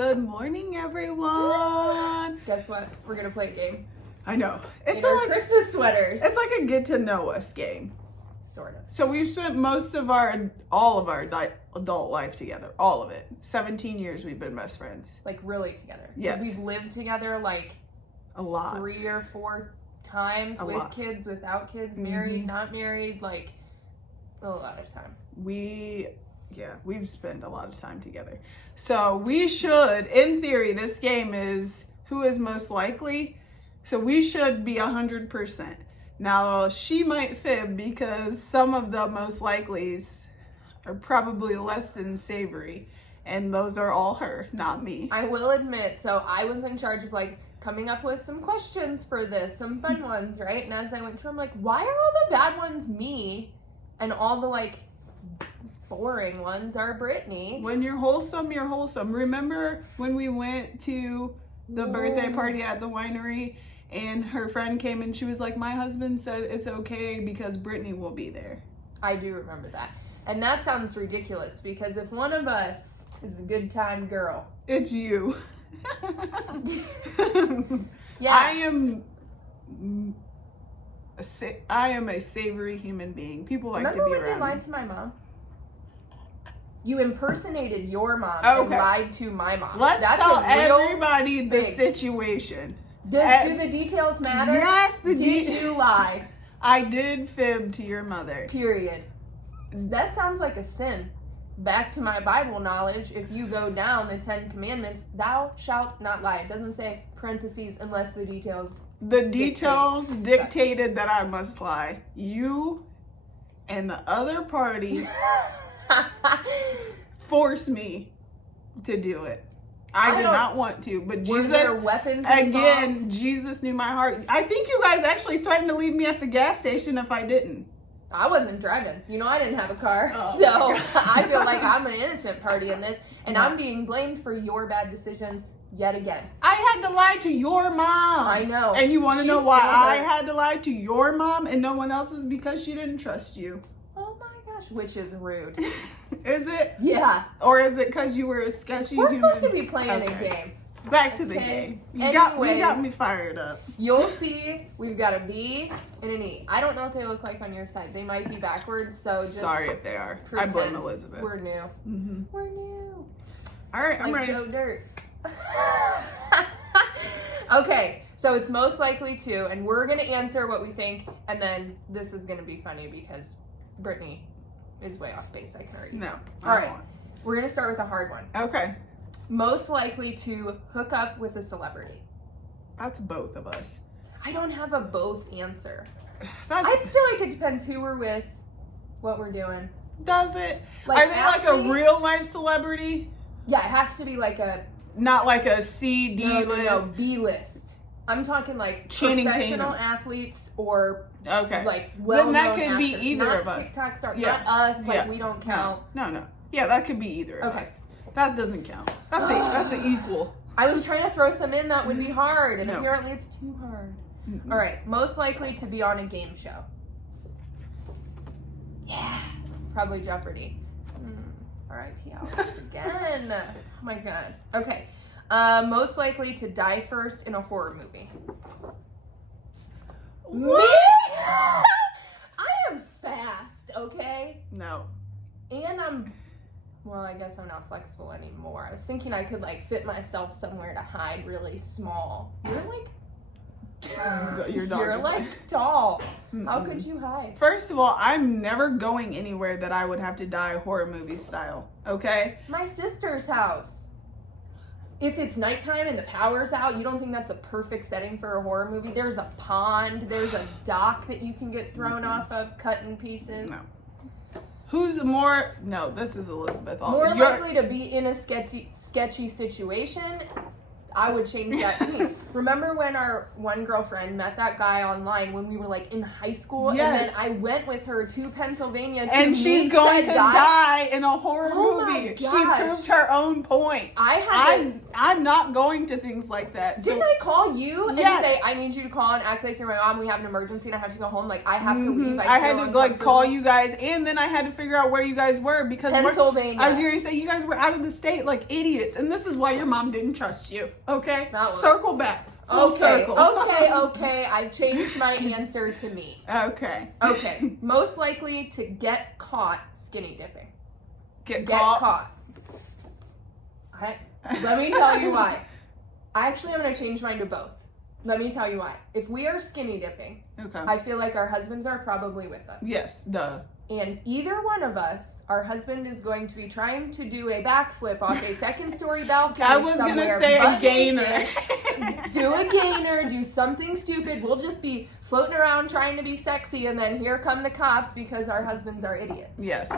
Good morning, everyone. Guess what? We're gonna play a game. I know. It's our Christmas sweaters. It's like a get to know us game. Sort of. So we've spent all of our adult life together. All of it. 17 years we've been best friends. Like really together. Yes. We've lived together like a lot. 3 or 4 times with kids, without kids, married, not married, like a lot of time. We've spent a lot of time together. So we should, in theory, this game is who is most likely. So we should be 100%. Now, she might fib because some of the most likelies are probably less than savory. And those are all her, not me. I will admit, so I was in charge of like coming up with some questions for this, some fun ones, right? And as I went through, I'm like, why are all the bad ones me? And all the like boring ones are Brittany. When you're wholesome, you're wholesome. Remember when we went to the birthday party at the winery and her friend came and she was like, my husband said it's okay because Brittany will be there. I do remember that. And that sounds ridiculous because if one of us is a good time girl, it's you. Yeah. I am a savory human being. People like Remember to be when around you lied me. to my mom? You impersonated your mom Okay. and lied to my mom. Let's That's tell a real everybody the thing. situation. Do the details matter? Yes, Did you lie? I did fib to your mother. Period. That sounds like a sin. Back to my Bible knowledge, if you go down the 10 Commandments, thou shalt not lie. It doesn't say parentheses unless the details. The details dictated that I must lie. You and the other party forced me to do it. I did not want to, but Were Jesus, there weapons again, involved? Jesus knew my heart. I think you guys actually threatened to leave me at the gas station if I didn't. I wasn't driving. You know, I didn't have a car. Oh, so I feel like I'm an innocent party in this, and I'm being blamed for your bad decisions yet again. I had to lie to your mom. I know. And you want to She's know why still I hurt. had to lie to your mom and no one else's? Because she didn't trust you. Oh my gosh, which is rude. Is it? Yeah. Or is it because you were a sketchy We're human? supposed to be playing a game. Back to the Okay. game. You got Anyways. me fired up. You'll see we've got a B and an E. I don't know what they look like on your side. They might be backwards, so just Sorry if they are. I pretend blame Elizabeth. We're new. Mm-hmm. We're new. All right, I'm Like ready. Joe Dirt. Okay, so it's most likely to, and we're going to answer what we think, and then this is going to be funny because Brittany is way off base. I can already No. tell. I All don't right, want we're going to start with a hard one. it. Okay. Most likely to hook up with a celebrity. That's both of us. I don't have a both answer. That's, I feel like it depends who we're with, what we're doing. does it? Like Are they like a athlete? real life celebrity? Yeah, it has to be like a Not like a C, D list? B list. I'm talking like Channing professional Tatum. athletes or Okay. like well-known Then that could be actors. either Not of us. TikTok stars, Yeah. not us. Like Yeah. we don't count. No. Yeah, that could be either of Okay. us. That doesn't count. That's an equal. I was trying to throw some in that would be hard, and No. apparently it's too hard. Mm-mm. All right, most likely to be on a game show. Yeah, probably Jeopardy. R.I.P. Alex again. Oh my god. Okay, most likely to die first in a horror movie. What? Me? I am fast, okay? No. And well, I guess I'm not flexible anymore. I was thinking I could like fit myself somewhere to hide really small. You're like, Your dog you're is like tall. How Mm-mm. could you hide? First of all, I'm never going anywhere that I would have to die horror movie style. Okay? My sister's house. If it's nighttime and the power's out, you don't think that's the perfect setting for a horror movie? There's a pond, there's a dock that you can get thrown off of, cut in pieces. No. Who's more? No, this is Elizabeth. More likely to be in a sketchy situation, I would change that to me. Remember when our one girlfriend met that guy online when we were like in high school? Yes. And then I went with her to Pennsylvania to and meet she's going said to guy. die in a horror Oh my movie. She gosh. proved her own point. I'm not going to things like that. Didn't I call you and Yeah. say, I need you to call and act like you're my mom, we have an emergency and I have to go home? Like, I have to leave. I had feel to like call uncomfortable. you guys, and then I had to figure out where you guys were because Pennsylvania. I was going to say you guys were out of the state like idiots, and this is why your mom didn't trust you. Okay, circle back. Full circle. Okay. I've changed my answer to me. Okay. Most likely to get caught skinny dipping. Get caught. Let me tell you why. I'm going to change mine to both. Let me tell you why. If we are skinny dipping, Okay. I feel like our husbands are probably with us. Yes, duh. And either one of us, our husband is going to be trying to do a backflip off a second-story balcony I was going to say a gainer. Do a gainer, do something stupid. We'll just be floating around trying to be sexy, and then here come the cops because our husbands are idiots. Yes.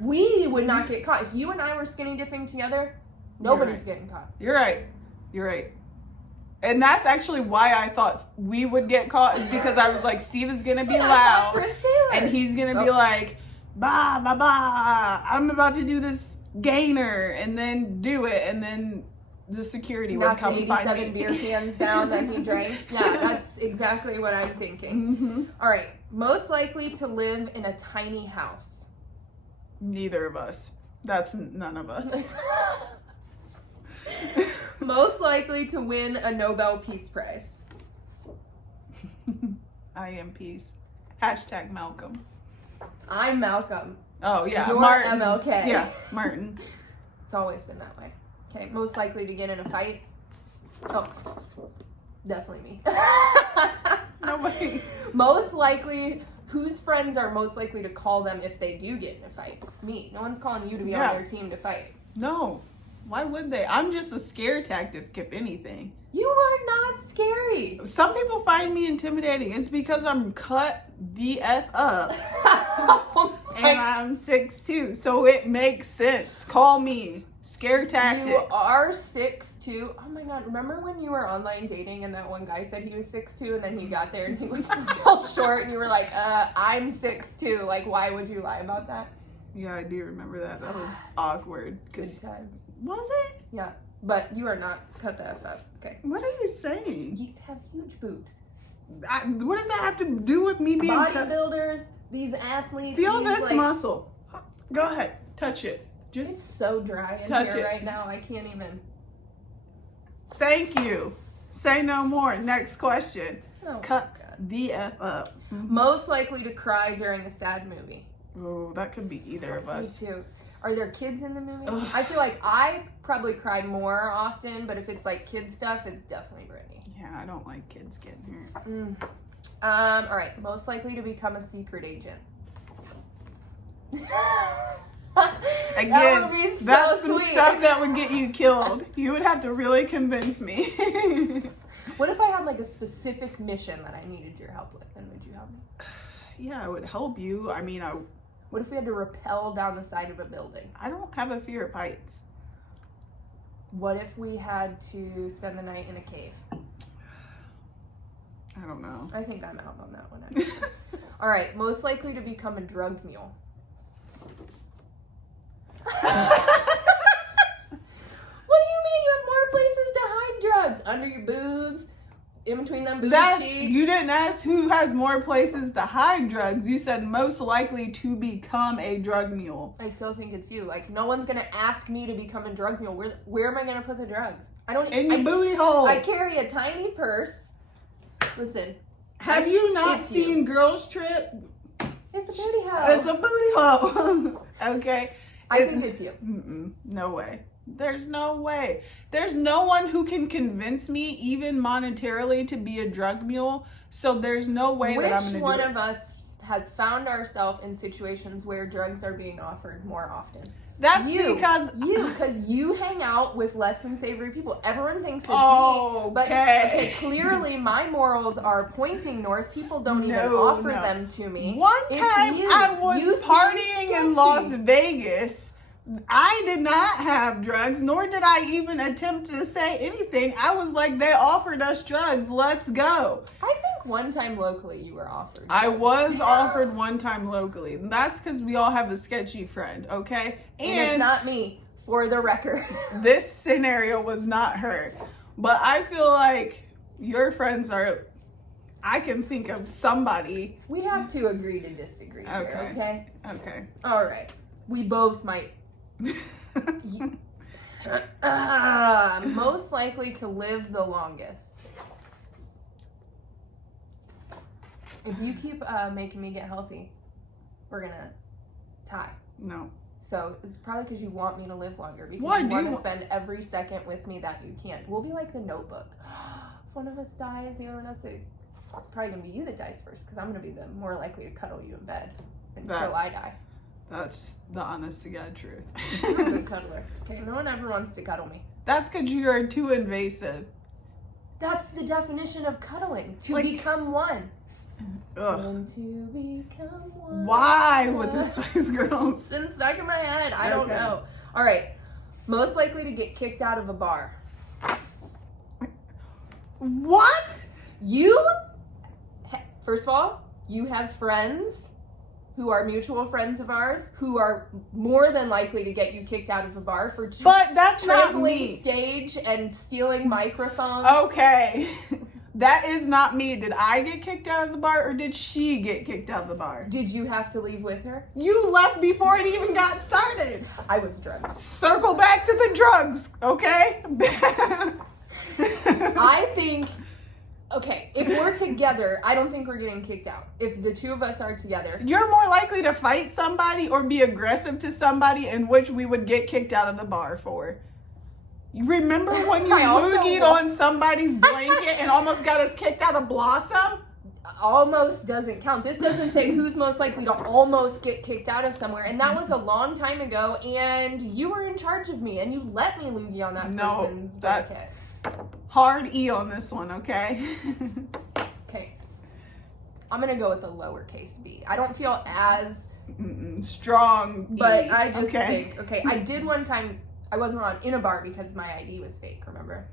We would not get caught. If you and I were skinny dipping together, nobody's getting caught. You're right. And that's actually why I thought we would get caught, is because I was like, Steve is going to be loud. Chris Taylor. And he's going to be like, bah, bah, bah, I'm about to do this gainer, and then do it, and then the security would come the find 87 me. beer cans down that he drank. Yeah, that's exactly what I'm thinking. Mm-hmm. All right. Most likely to live in a tiny house. Neither of us. That's none of us. Most likely to win a Nobel Peace Prize. I am peace. Hashtag Malcolm. I'm Malcolm. Oh, yeah. You're Martin. MLK. Yeah, Martin. It's always been that way. Okay, most likely to get in a fight. Oh, definitely me. No way. Most likely, whose friends are most likely to call them if they do get in a fight? Me. No one's calling you to be on their team to fight. No. Why would they? I'm just a scare tactic, if anything. You are not scary. Some people find me intimidating. It's because I'm cut the F up. Oh And I'm 6'2", so it makes sense. Call me. Scare tactics. You are 6'2". Oh my god, remember when you were online dating and that one guy said he was 6'2", and then he got there and he was real short and you were like, I'm 6'2". Like, why would you lie about that? Yeah, I do remember that. That was awkward. Good times. Was it? Yeah, but you are not cut the F up. Okay. What are you saying? You have huge boobs. What does that have to do with me being cut? Bodybuilders, these athletes. Feel these, this like, muscle. Go ahead. Touch it. It's Just so dry in touch here it. right now. I can't even. thank you. Say no more. Next question. Oh, Cut God. the F up. Most likely to cry during a sad movie. Oh, that could be either of us. Me too. Are there kids in the movie? Ugh. I feel like I probably cry more often, but if it's like kid stuff, it's definitely Brittany. Yeah, I don't like kids getting hurt. All right. Most likely to become a secret agent. Again, that would be so that's some sweet. stuff that would get you killed. You would have to really convince me. What if I had like a specific mission that I needed your help with? Then would you help me? Yeah, I would help you. I mean, What if we had to rappel down the side of a building? I don't have a fear of heights. What if we had to spend the night in a cave? I don't know. I think I'm out on that one. Actually. All right. Most likely to become a drug mule. What do you mean you have more places to hide drugs? Under your boobs? In between them booty cheeks? You didn't ask who has more places to hide drugs. You said most likely to become a drug mule. I still think it's you. Like, no one's going to ask me to become a drug mule. Where am I going to put the drugs? I don't. In your booty hole. I carry a tiny purse. Listen. Have you not it's seen you. Girls Trip? It's a booty hole. It's a booty hole. Okay. I think it's you. No way. There's no way. There's no one who can convince me, even monetarily, to be a drug mule. So there's no way that I'm going to do it. Which one of us has found ourselves in situations where drugs are being offered more often? That's because you hang out with less than savory people. Everyone thinks it's me. But okay, clearly my morals are pointing north. People don't even offer them to me. One time I was partying in Las Vegas I did not have drugs, nor did I even attempt to say anything. I was like, they offered us drugs. Let's go. I think one time locally you were offered. I drugs. was offered one time locally. That's because we all have a sketchy friend, okay? And it's not me, for the record. This scenario was not her. But I feel like your friends are... I can think of somebody. We have to agree to disagree here, okay? Okay. All right. We both might. Most likely to live the longest. If you keep making me get healthy, we're gonna tie. No. So it's probably because you want me to live longer, because What you do want you to spend every second with me that you can. We'll be like the Notebook. If one of us dies, the other one has to. Probably gonna be you that dies first, because I'm gonna be the more likely to cuddle you in bed until I die. That's the honest to God truth. I'm a good cuddler. Okay, no one ever wants to cuddle me. That's because you are too invasive. That's the definition of cuddling. To Like- become one. Ugh. And to become one. Why with the Spice Girls? It's been stuck in my head. I don't Okay. know. All right. Most likely to get kicked out of a bar. What? First of all, you have friends who are mutual friends of ours who are more than likely to get you kicked out of a bar for But that's not trampling me. stage and stealing microphones. Okay. That is not me. Did I get kicked out of the bar or did she get kicked out of the bar? Did you have to leave with her? You left before it even got started. I was drugged. Circle back to the drugs, okay? I think, okay, if we're together, I don't think we're getting kicked out. If the two of us are together. You're more likely to fight somebody or be aggressive to somebody in which we would get kicked out of the bar for. You remember when you I also loogied on somebody's blanket and almost got us kicked out of Blossom? Almost doesn't count. This doesn't say who's most likely to almost get kicked out of somewhere. And that was a long time ago, and you were in charge of me, and you let me loogie on that person's blanket. Hard E on this one, okay? Okay. I'm going to go with a lowercase b. I don't feel as... Strong E. But I just think, okay, I did one time, I wasn't allowed in a bar because my ID was fake, remember?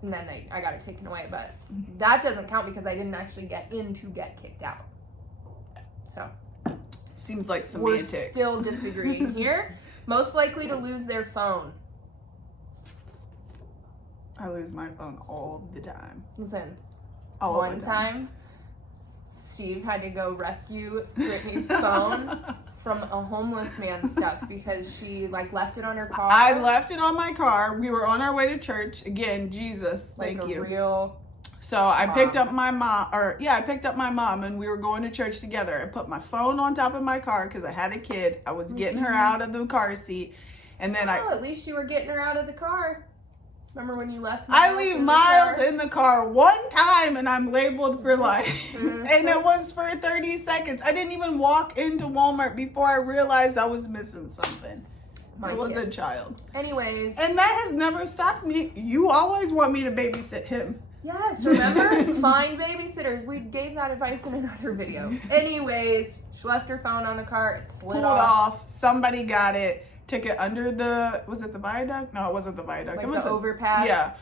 And then I got it taken away, but that doesn't count because I didn't actually get in to get kicked out. So. Seems like semantics. We're still disagreeing here. Most likely to lose their phone. I lose my phone all the time. Listen, All one the time. time, Steve had to go rescue Brittany's phone from a homeless man's stuff because she left it on her car. I left it on my car. We were on our way to church. Again, Jesus, thank you. Real. So I picked up my mom, I picked up my mom and we were going to church together. I put my phone on top of my car because I had a kid. I was getting her out of the car seat. And then at least you were getting her out of the car. Remember when you left? I leave Miles in the car one time and I'm labeled for life. And it was for 30 seconds. I didn't even walk into Walmart before I realized I was missing something. I was a child. Anyways. And that has never stopped me. You always want me to babysit him. Yes, remember? Find babysitters. We gave that advice in another video. Anyways, she left her phone on the car. It slid off. Somebody got it. Took it under was it the viaduct? No, it wasn't the viaduct. It was the overpass? Yeah.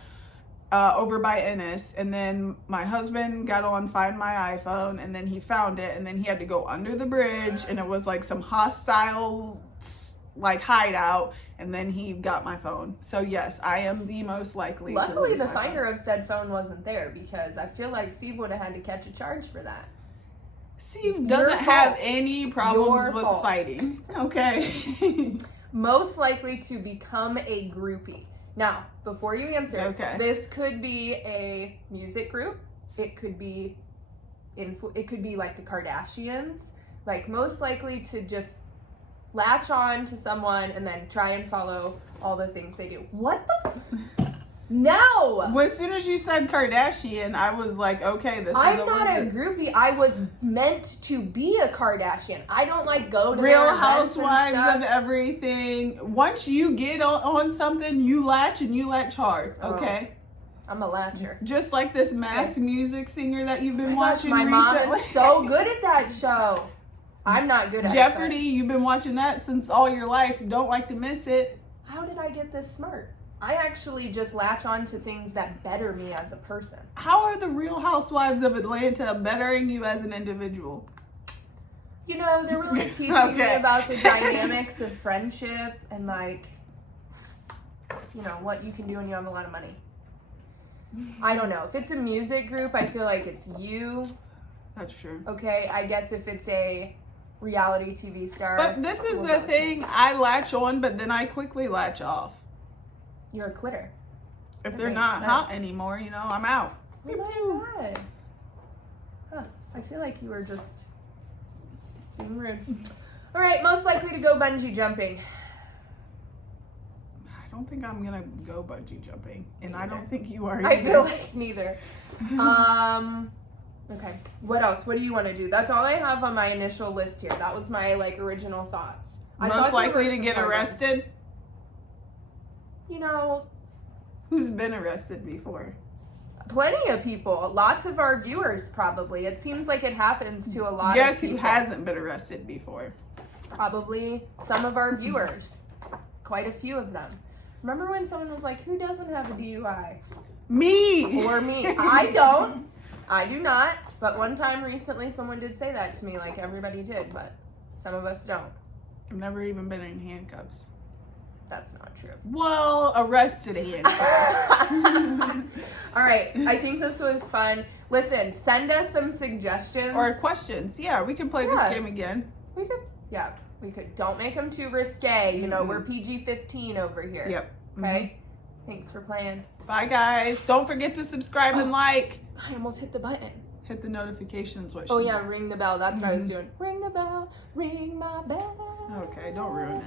Over by Ennis. And then my husband got on Find My iPhone and then he found it and then he had to go under the bridge and it was some hostile hideout and then he got my phone. So yes, I am the most likely. Luckily the finder of said phone wasn't there because I feel like Steve would have had to catch a charge for that. Steve doesn't have any problems with fighting. Okay. Most likely to become a groupie. Now, before you answer, this could be a music group. It could be like the Kardashians. Most likely to just latch on to someone and then try and follow all the things they do. What the? No! As soon as you said Kardashian, I was like, okay, this is I'm not a groupie. I was meant to be a Kardashian. I don't go to Real their events Housewives and of everything. Once you get on something, you latch and you latch hard, okay? I'm a latcher. Just like this Mass Music singer that you've been watching my recently. mom is so good at that show. I'm not good at Jeopardy, it. you've been watching that since all your life. Don't like to miss it. How did I get this smart? I actually just latch on to things that better me as a person. How are the Real Housewives of Atlanta bettering you as an individual? You know, they're really teaching me Okay. about the dynamics of friendship and, like, you know, what you can do when you have a lot of money. I don't know. If it's a music group, I feel like it's you. That's true. Okay, I guess if it's a reality TV star. But this is we'll the go thing. I latch on, but then I quickly latch off. You're a quitter. If That they're makes not sense. hot anymore, you know, I'm out. Oh my god. Huh. I feel like you were just being rude. All right, most likely to go bungee jumping. I don't think I'm gonna go bungee jumping, and I Neither. don't think you are. I either. feel like neither. Okay. What else? What do you want to do? That's all I have on my initial list here. That was my like original thoughts. I thought Most there likely were to some get more ones. arrested. You know, Who's been arrested before? plenty of people. Lots of our viewers probably. It seems like it happens to a lot Guess of who people. hasn't been arrested before? Probably some of our viewers. Quite a few of them. Remember when someone was like, who doesn't have a DUI? Me. Or me. I don't. I do not. But one time recently someone did say that to me, like everybody did, but some of us don't. I've never even been in handcuffs. That's not true. Well, arrested handcuffs. All right. I think this was fun. Listen, send us some suggestions. Or questions. Yeah, we can play Yeah. this game again. We could, yeah, we could. Don't make them too risque. You know, we're PG-15 over here. Yep. Okay? Thanks for playing. Bye, guys. Don't forget to subscribe and like. I almost hit the button. Hit the notifications. What Oh, she yeah, ring the bell. That's what I was doing. Ring the bell, ring my bell. Okay, don't ruin it.